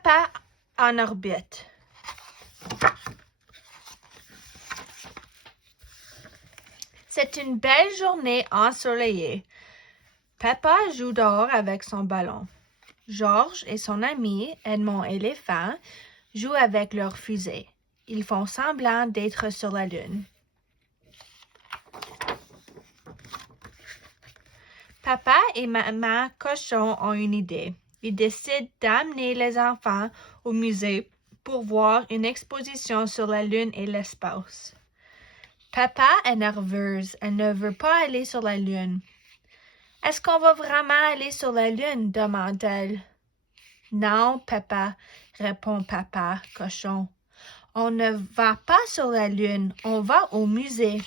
Papa en orbite. C'est une belle journée ensoleillée. Papa joue dehors avec son ballon. Georges et son ami Edmond Éléphant jouent avec leur fusée. Ils font semblant d'être sur la Lune. Papa et maman Cochon ont une idée. Ils décident d'amener les enfants au musée pour voir une exposition sur la Lune et l'espace. Papa est nerveuse. Elle ne veut pas aller sur la Lune. « Est-ce qu'on va vraiment aller sur la Lune? » demande-t-elle. « Non, Papa, » répond Papa Cochon. « On ne va pas sur la Lune, on va au musée. »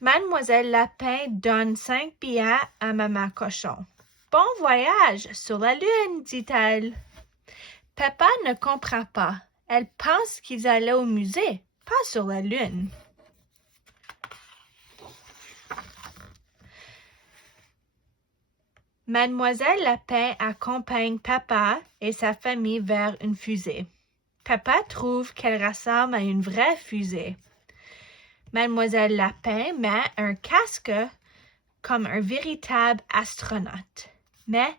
Mademoiselle Lapin donne 5 billets à Maman Cochon. « Bon voyage sur la Lune, » dit-elle. Papa ne comprend pas. Elle pense qu'ils allaient au musée, pas sur la Lune. Mademoiselle Lapin accompagne Papa et sa famille vers une fusée. Papa trouve qu'elle ressemble à une vraie fusée. Mademoiselle Lapin met un casque comme un véritable astronaute, mais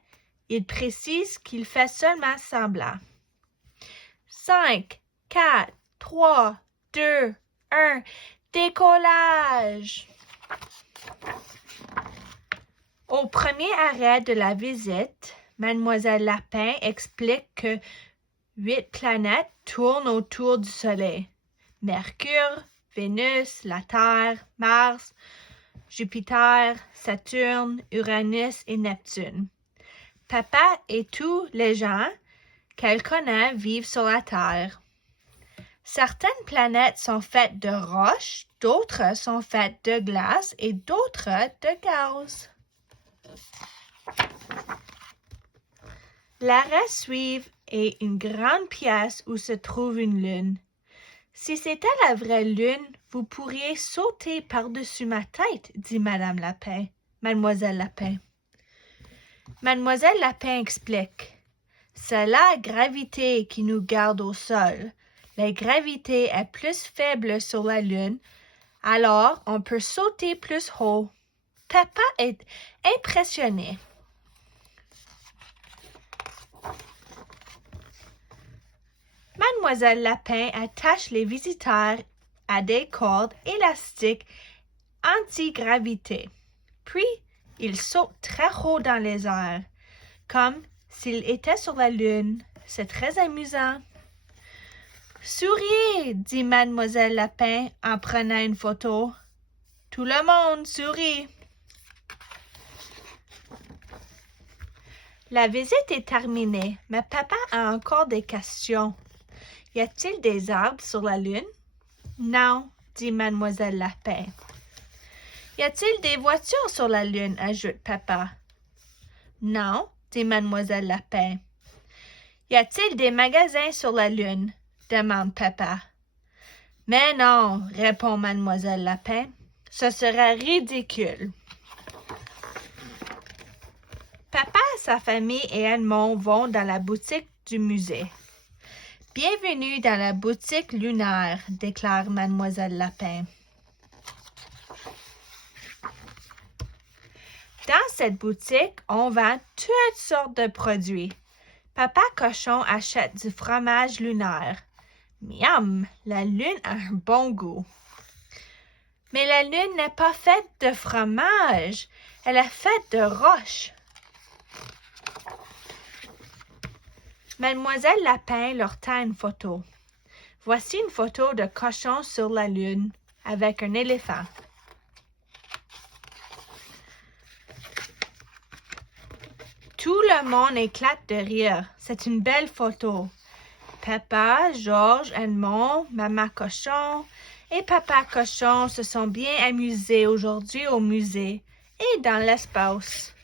il précise qu'il fait seulement semblant. 5, 4, 3, 2, 1, décollage! Au premier arrêt de la visite, Mademoiselle Lapin explique que 8 planètes tournent autour du Soleil. Mercure, Vénus, la Terre, Mars, Jupiter, Saturne, Uranus et Neptune. Papa et tous les gens qu'elle connaît vivent sur la Terre. Certaines planètes sont faites de roches, d'autres sont faites de glace et d'autres de gaz. L'arrêt suivant est une grande pièce où se trouve une lune. Si c'était la vraie lune, vous pourriez sauter par-dessus ma tête, dit Mademoiselle Lapin. Mademoiselle Lapin explique. C'est la gravité qui nous garde au sol. La gravité est plus faible sur la lune, alors on peut sauter plus haut. Papa est impressionné. Mademoiselle Lapin attache les visiteurs à des cordes élastiques anti-gravité. Puis, ils sautent très haut dans les airs, comme s'ils étaient sur la Lune. C'est très amusant. « Souriez, » dit Mademoiselle Lapin en prenant une photo. Tout le monde sourit. La visite est terminée, mais Papa a encore des questions. Y a-t-il des arbres sur la Lune? Non, dit Mademoiselle Lapin. Y a-t-il des voitures sur la Lune? Ajoute Papa. Non, dit Mademoiselle Lapin. Y a-t-il des magasins sur la Lune? Demande Papa. Mais non, répond Mademoiselle Lapin. Ce serait ridicule. Papa, sa famille et Edmond vont dans la boutique du musée. « Bienvenue dans la boutique lunaire », déclare Mademoiselle Lapin. Dans cette boutique, on vend toutes sortes de produits. Papa Cochon achète du fromage lunaire. Miam, la lune a un bon goût. Mais la lune n'est pas faite de fromage, elle est faite de roches. Mademoiselle Lapin leur tend une photo. Voici une photo de cochon sur la lune avec un éléphant. Tout le monde éclate de rire. C'est une belle photo. Papa, Georges, Edmond, Maman Cochon et Papa Cochon se sont bien amusés aujourd'hui au musée et dans l'espace.